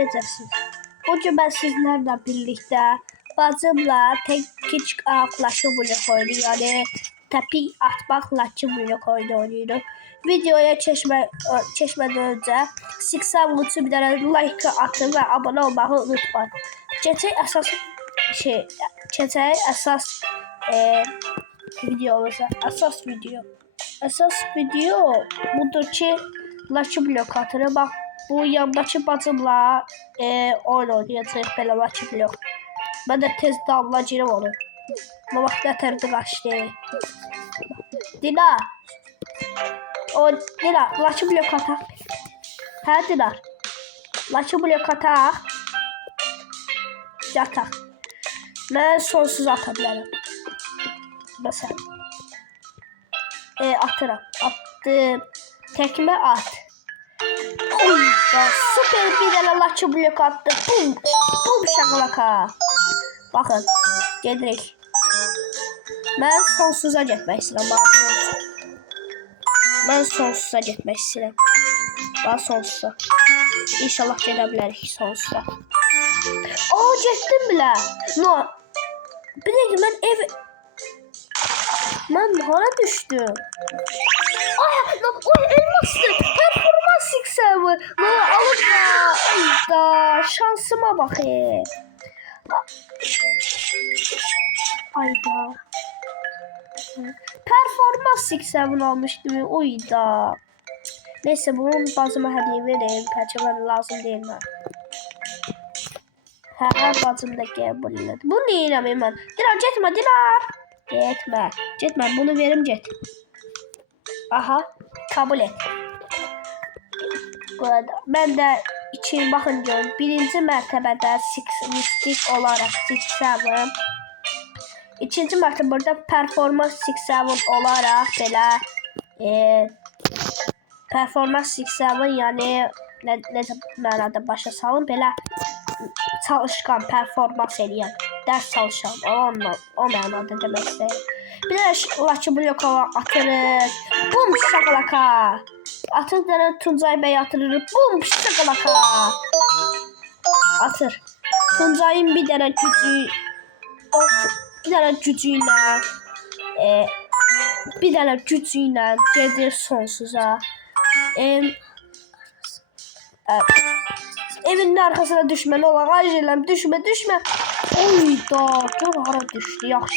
Necəsiniz? Bugün ben sizlerle birlikte bacımla tek küçük ayaklaşma blok oyunu, yani tepi atmak laçı blok oyunu oynuyoruz. Videoya geçmeden önce 80 için bir tane like atın ve abone olmayı unutmayın. Geçen esas videomuza esas video budur ki laçı blok atırı. Bak, bu yandakı bacımla oyun oynayacaq belə laçı blok. Ben de tez damlacırım onu. Bu vaxt nətərdə qaçdı. Dinar. Dinar, laçı blok ataq. Hə Dinar. Laçı blok ataq. Yataq. Mən sonsuz ata bilərəm. Məsələn. Atıram. Attım. Tekme at. Süper bir tane laçı blok attı. Bum. Bum şakalaka. Bakın. Gedirik. Ben sonsuza getmək istəyirəm. Ben sonsuza getmək istəyirəm. Daha sonsuza. İnşallah gedə bilərik sonsuza. Oo, getdim bilə. No. Bir dəqiqə, mən ev... Mən hara düşdüm? Ay, elmasdı. Performans 6-7. Bunu alıp ya. Ayda, şansıma bak. Ayda. Performans 6-7 almıştım. Oyda. Neyse, bunun bazıma hediye vereyim. Perçemem lazım değil mi? Her bazım da gel. Bu ne inanmayayım ben? Dinar, gitme Dinar. Gitme. Bunu verim get. Aha, kabul et. Burada ben de için bakınca birinci mərtəbədə mistik olarak 6-7. İkinci mərtəbədə performans 6-7 olarak belə performans 6-7, yani necə mənada başa salın, belə çalışkan, performans eləyən, dərs çalışan, o mənada demək istəyir. Bir de laçı blok atırıq. Bum şakalaka. Atır da Tuncay Bey atırır. Bum şakalaka. Atır. Tuncay'ın bir tane gücüyle gelir sonsuza. Evinin arkasına düşme, ne olur? Acelem düşme. Oyda, dur hara düştü, yaxşı.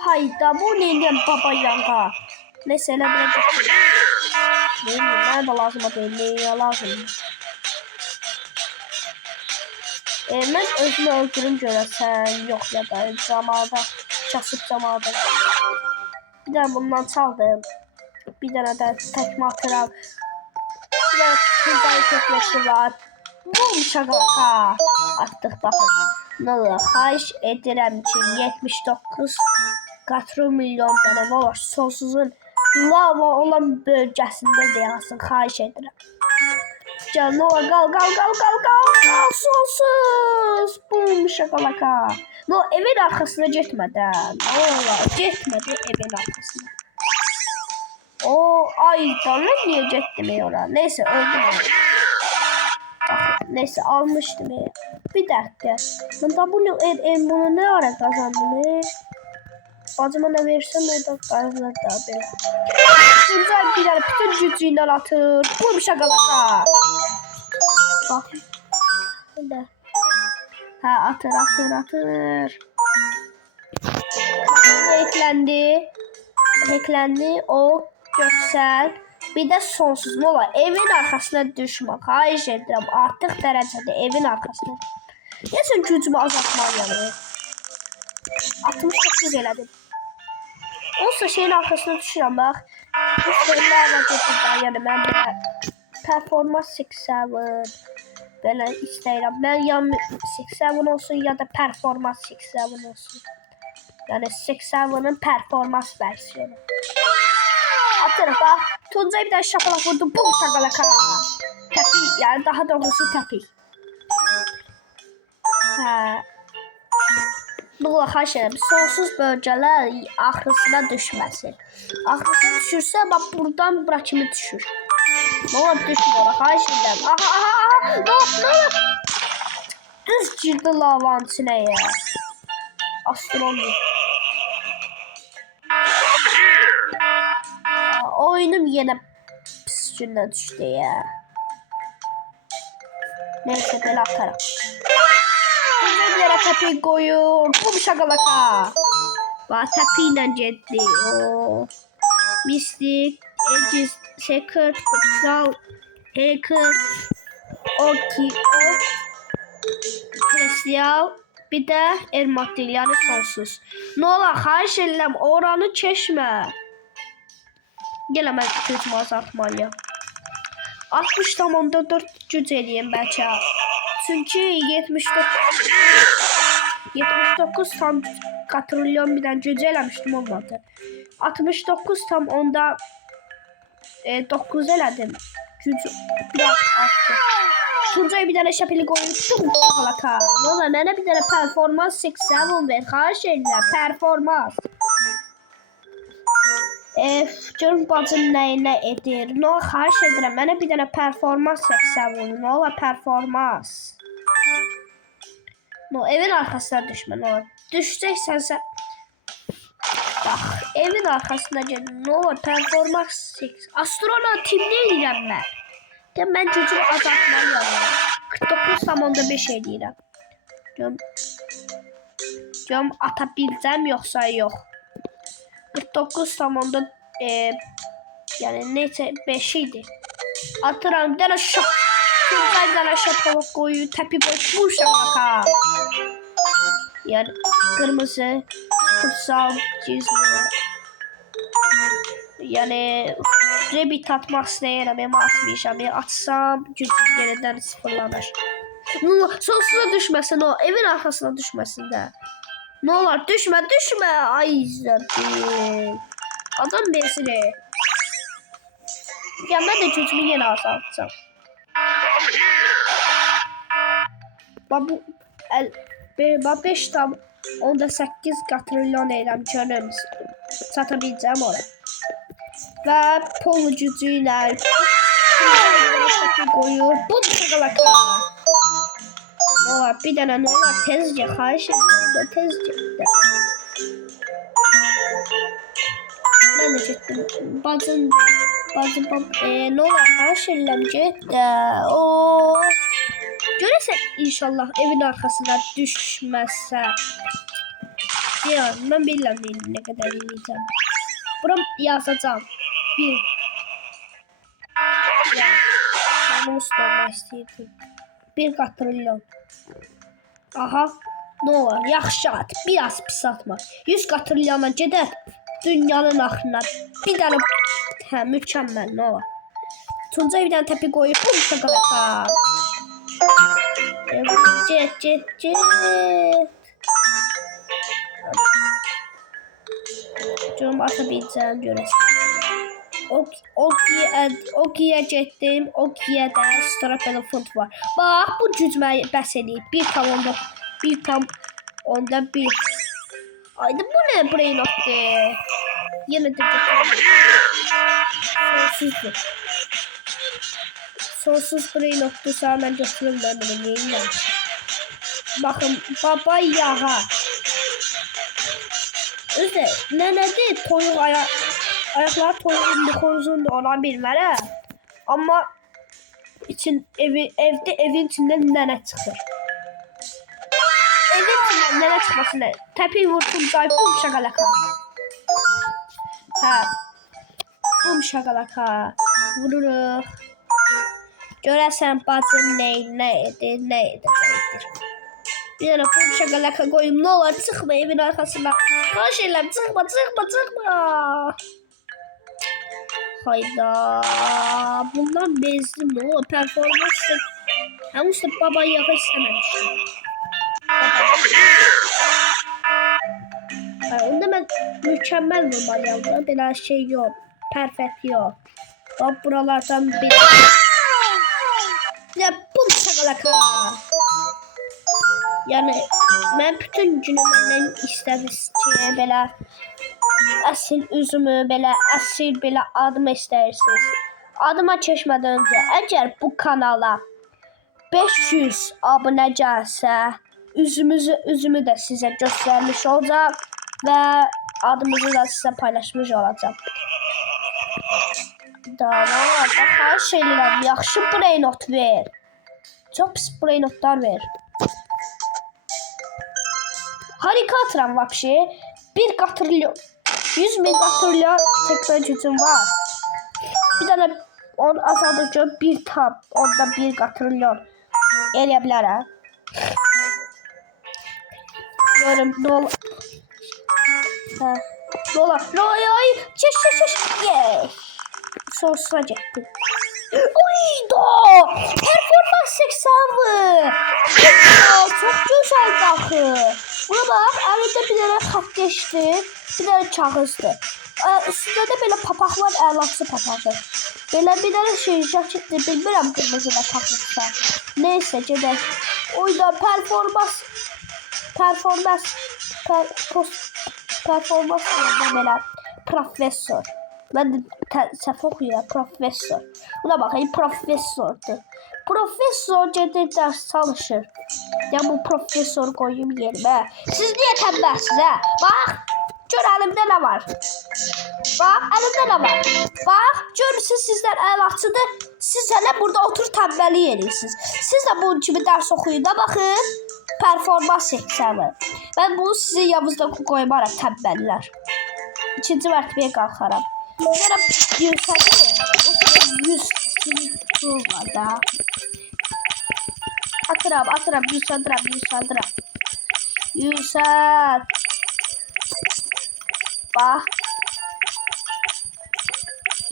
Hayda, bu neyden baba yanga? Neyse, elə belə düşdü. Mənə də lazım deyil, neyə lazım? Mən özümü öldürüm görəsən, yox ya da camada, kasıb camada. Bir dənə bundan çaldım. Bir dənə də təkmə atıram. Bir dənə Tuncay təkləşi var. Bum şakalaka. Atdıq, baxın. Ne olur, xahiş edirəm ki 79 milyon tane var. Sonsuzun lava olan bölgesinde de yazsın. Xahiş edirəm. Can, ne olur, qal. Sonsuz. Bum şakalaka. No, evin arkasına getmədən. Ne olur, getmədi evin arkasına. O, ayda, mən niye getdim ora? Neyse, öldüm. Neyse, almıştım. Bir dakika. Ben bunu ne ara kazandım? Bacıma ne versem o da kazanır da böyle. Tuncay bir tane bütün gücüyle atır. Bu bir şakalaka. Bak. Burada. Ha, atır. Hacklendi. O Göksel. Bir de sonsuz mola. Evin arkasına düşme. Xahiş edirəm. Artıq dərəcədə evin arkasına. Neyse, gücümü azaltmalıyam. 69 elədim. Olsa şeyin arkasına düşürəm, bax. Bu şeylərlə getirdim. Yəni mən belə performans 6-7 belə istəyirəm. Mən ya 6-7 olsun ya da performans 6-7 olsun. Yəni 6-7'nin performans versiyonu. Atırıq, bax. Tuncay bir tane şapalak vurdu. Bum şakalaka. Tepi, yani daha doğrusu tepi. Bu xahiş edirəm. Sonsuz bölgələr axırısına düşməsin. Axırısına düşürsə, bax buradan bura kimi düşür. Ne olur, düşmür. Xahiş edirəm. Aha. Ne olur. Düz girdi lavanın içinə ya. Astronomi. Oyunum yenə pis günə düşdü ya. Neyse belə atarım. Bizimlərə təpi qoyur. Bum şakalaka. Va təpi ilə getdi. Mystic, Aegis, Secret, Kutsal, Hacker, Oki, Celestial, bir də Ermatil, yəni sonsuz. Ne ola, xahiş edirəm, oranı keçmə. Gələ mən gücümü azaltmalıyam. 60,4 güc eləyim bəlkə. Çünki 79 tam katrilyon bir dənə güc eləmişdim, olmadı. 69 tam onda 9 elədim. Güc biraz arttı. Tuncay bir dənə şapeli qoymuştum. Halaka. Ne ola, mənə bir dənə performans 87 ver. Xahiş edirəm, performans. Görüm bacım nəyinə edir. Ne ola, xahiş edirəm, mənə bir dənə performans 87. Ne ola, performans. No, evin arkasına düşme. Ne ola, düşeceksənsə bax, evin arkasına gelin. Ne ola, performans 8. Astronaut timdə eləyirəm mən. Mən gücümü azaltmalıyam. 49,5 eləyirəm. Görüm ata biləcəm yoxsa yox. 49,5 yəni neysə 5 idi. Atıram, bir dənə şok. Bir dənə şok qoyu, təpi qoy, bu şaka. Yəni qırmızı, kutsal, cizmi. Yəni rebit atmaq istəyirəm, amma atmayacağım. Atsam gücüm yenidən sıfırlanır. Sonsuza düşməsin o, evin arkasına düşməsin də. Ne olar, düşmə, düşmə. Ay zəbil. Adam bezili. Ya mən də gücümü yenə azaltacağım. Bu 5,8 katrilyon eyləm görürüm. Çata biləcəm onu. Və pol gücü ilə qoyur. Bu şakalaka. Ne olar, bir dənə ne olar, tezcə, xahiş edirəm, tezcə. Mən də getdim. Bacım, ne olar, xahiş edirəm, get də. Görəsən inşallah evin arkasına düşməsə. Ya, mən bilirəm nə qədər eləyəcəm. Bura yazacağım. 1. Ya, mən onu sormaq istəyirdim. 1 katrilyon. Aha, ne olar, yaxşı at, biraz pis atma. 100 katrilyona gedər dünyanın axırına. Bir dənə mükəmməl, ne olar. Tuncay bir dənə təpi qoyur, bu şakalaka. Get. Canım atabileceğim görəsən. Okiyə getdim. Okiyə də Strapel font var. Bax, bu gücmə bəs eləyib. 1,1. Ayda bu nə brain atdı? Yenə də sonsuzdur. Sonsuz brain atdısa mən götürüm də bunu yeyinəm. Baxın, baba yağa. Özdə, nədir? Toyuq ayaqları toyuğun buxoruzundur, ona bilmərəm. Amma evdə evin içindən nənə çıxır. Evin içindən nənə çıxmasın. Təpi vursun, cay, bum şakalaka. Hə. Bum şakalaka. Vururuq. Görəsən bacım nə edəcəkdir. Bir dənə bum şakalaka qoyum, nə olar, çıxma evin arkasına. Xahiş edirəm, çıxma. Hayda. Bundan bezdim, ne olar, performans. Həmişə baba yağı istəməmişdim. Onda mən mükəmməl vurmalıyam da, belə şey yox, perfect yox. Bax, buralardan bir... Ya, bum şakalaka. Yəni, mən bütün günü məndən istədim ki, belə əsil üzümü, belə əsil belə adımı istəyirsiniz. Adıma keçmədən öncə, əgər bu kanala 500 abunə gəlsə, üzümü də sizə göstərmiş olacaq və adımızı da sizə paylaşmış olacaq. Daha xahiş edirəm, yaxşı brainot ver. Çox pis brainotlar ver. Harika atıram vapşi. 1 qatrilyon, 100 min qatrilyon tekrar gücüm var. Bir dənə onu azaldıqca 1 tab, onda 1 qatrilyon eləyə bilərəm. Görüm, dolar. Dolar. Ay, çeş. Yey. Sonsuza getdim. Uyda! Performans 80'lı. Çok güzel daxı. Buna bax, əlində bir dənə xat geçdi, bir dənə kağızdı. Üstündə də belə papaqlar, əlaqsı papağı. Belə bir dənə şey, jaketdir, bilmirəm qırmızı da taxırsa. Neyse, gedək. Uyda, performans belə professor. Ben de səhv oxuyuram, professor. Buna baxayım, professordur. Professor gedir dərs çalışır. Ya bu professor qoyayım yerimə. Siz niyə tənbəlsiniz, hə? Bax, gör əlimdə nə var. Bax, əlimdə nə var. Bax, görmüsünüz sizlər əlaqçıdır. Siz hələ burada otur tənbəllik edirsiniz. Siz də bunun kimi dərs oxuyun da baxın. Performans seksiyonu. Ben bunu sizin yanınızda qoymaram tənbəllər. İkinci mərtəbəyə qalxaram. Bunlara yüz da. Atıram, yüzəldirəm. Yüzəl. Bax.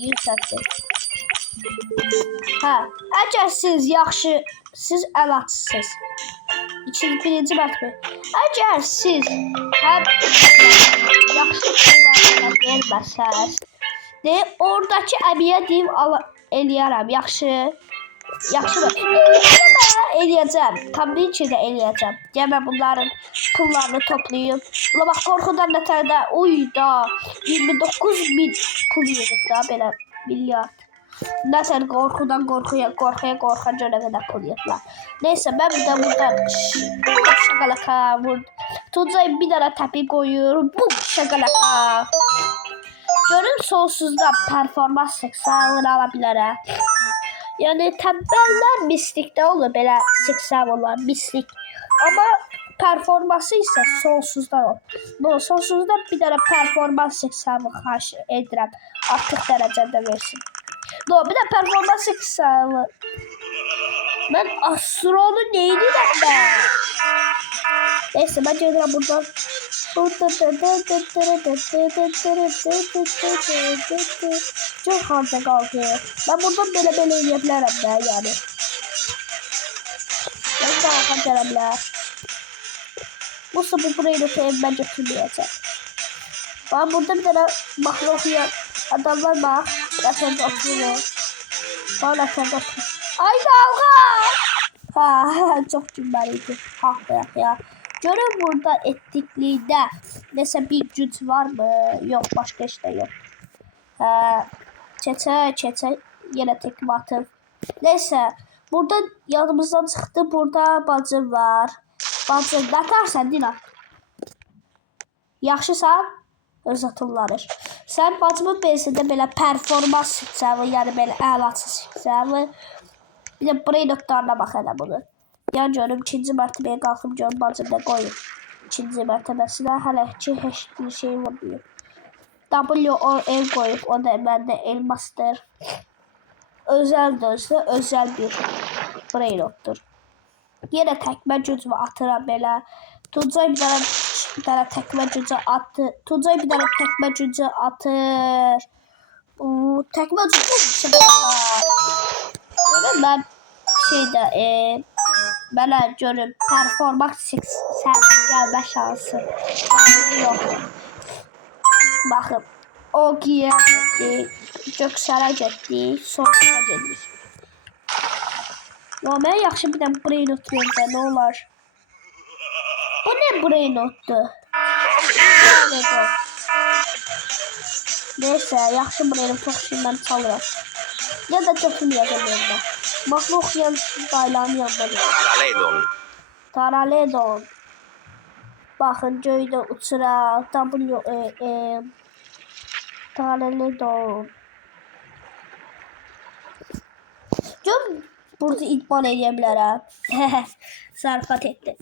Yüzəldir. Hə, əgər siz yaxşı, siz əlatsız. Birinci mərtəbə. Əgər siz yaxşı pullarla verməsəz, oradakı əmiyə deyim eləyərəm. Yaxşı eləyəcəm. Tabii ki də eləyəcəm. Deyəmə bunların pullarını toplayıb. Buna bax, qorxudan nətərdə, uyda 29 min pul yığıb da, belə milyard. Nətər qorxudan qorxuya görə qədər pul yığıblar. Neysə, mən bir də buradan şakalaka Tuncay bir dənə təpi qoyur. Bu şakalaka. Görün, sonsuzda performans seksiyonu ala bilərəm. Yəni, təmbəllər mislikdə olur, belə seksiyonu olan mislik. Amma performansı isə sonsuzda olur. Sonsuzda bir dənə performans seksiyonu xahiş edirəm. Artıq dərəcədə versin. Bir də performans seksiyonu. Mən astronu neyirəm mən? Neyse, mən gedirəm buradan. Çok harca qaldı. Ben buradan belə eləyə bilərəm də, yəni. Ben daha harca bilər. Bu burayı evimə götürməyəcəm. Ben burada bir dənə mahnı oxuyan adamlar bax. Rəfəndə oxuyur. Bax, rəfəndə oxuyur. Ay dalga! Çok cümləliydi. Haqlayaq ya. Görün burada ettiklikdə nəsə bir güc var mı? Yox, başqa işdə yox. Keçə, yenə tekmə atıb. Neysə, burada yanımızdan çıxdı. Burada bacım var. Bacım, nətarsən Dina? Yaxşısan? Öz atıllanır. Sən bacımın bezində belə performans seksiyonu, yəni belə əlaçı seksiyonu. Bir də brainotlarına bax elə bunu. Yan görüm, 2-ci mərtəbəyə qalxıb görüm, bacım da qoyum. 2-ci mərtəbəsinə hələ ki, heç bir şey vurmuyor. W-O-L qoyub, o da məndə elmasdır. Özəl bir brainotdur. Yenə təkmə gücümü atıram belə. Tuncay bir dənə təkmə gücü atır. Tuncay bir dənə təkmə gücü atır. Təkmə gücü mən şeydə belə görüm, performans seksiyonu gəlmə şansı yox. Baxın, o giyə getdik, göksələ getdik, sonsuza getdik. Mənə yaxşı bir də brainot verdə, nə olar? Bu nə brainotdur? Neysə, yaxşı brainot oxşayım, mən çalıram. Ya da götürmeyeceğim yanına. Mahnı okuyan dayıların yanına gelir. Taraledon. Taraledon. Bakın göyde uçurar. Taraledon. Gör burada idman edebilirəm. Zarfat etdi.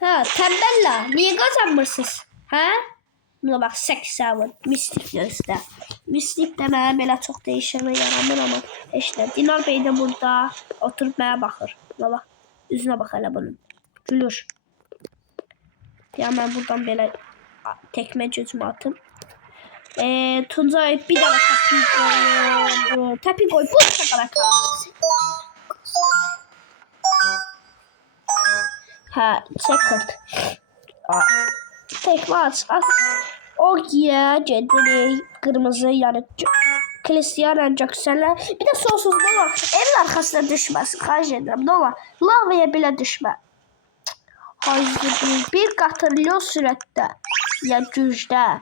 Ha, tembella. Niye kazanmırsınız? Ha? Buna bak 87. Mistik göster. Mistik de mənə belə çox değişmə yaramır ama işte Dinar Bey de burada oturup mənə baxır. Buna bak. Üzünə bax hələ bunun. Gülür. Ya mən buradan belə tekme gücümü atım. Tuncay bir daha tepi koy. Tepi koy. Bu şakalaka. Ha, second. Tekme aç. Orgiya gediri kırmızı yani Cristiano Jackson'la bir de sonsuz dolar. Evin arkasına düşməsin. Xahiş edirəm. Dolar. Lavaya belə düşmə. Hayır, bir qatırlıyor sürətdə. Ya gücdə.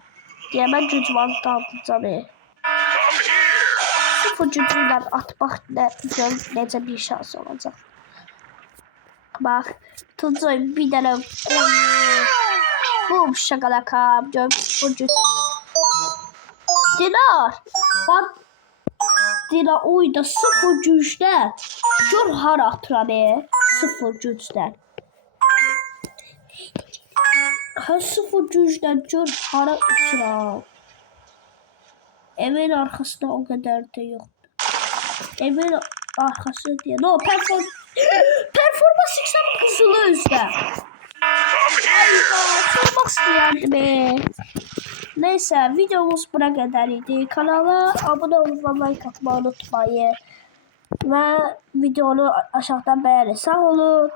Deyəmə güc var dağıtacağım. Sıfır gücüyle atmaq necə bir şans olacaq. Bak. Tuncay bir dənə Bum şakalaka. Sıfır güc. Dinar. Bak. Dinar oyda sıfır gücdə. Gör hara atıram. Sıfır gücdən. Ha sıfır gücdən gör hara uçuram. Evin arkasında o kadar da yok. Evin arkası diye. No performans yüksek kısılı üstte. Çok isteyendim be. Neyse videomuz buna kadar idi. Kanala abone olmayı, like atmayı unutmayın. Ve videonu aşağıdan beğenin. Sağ olun.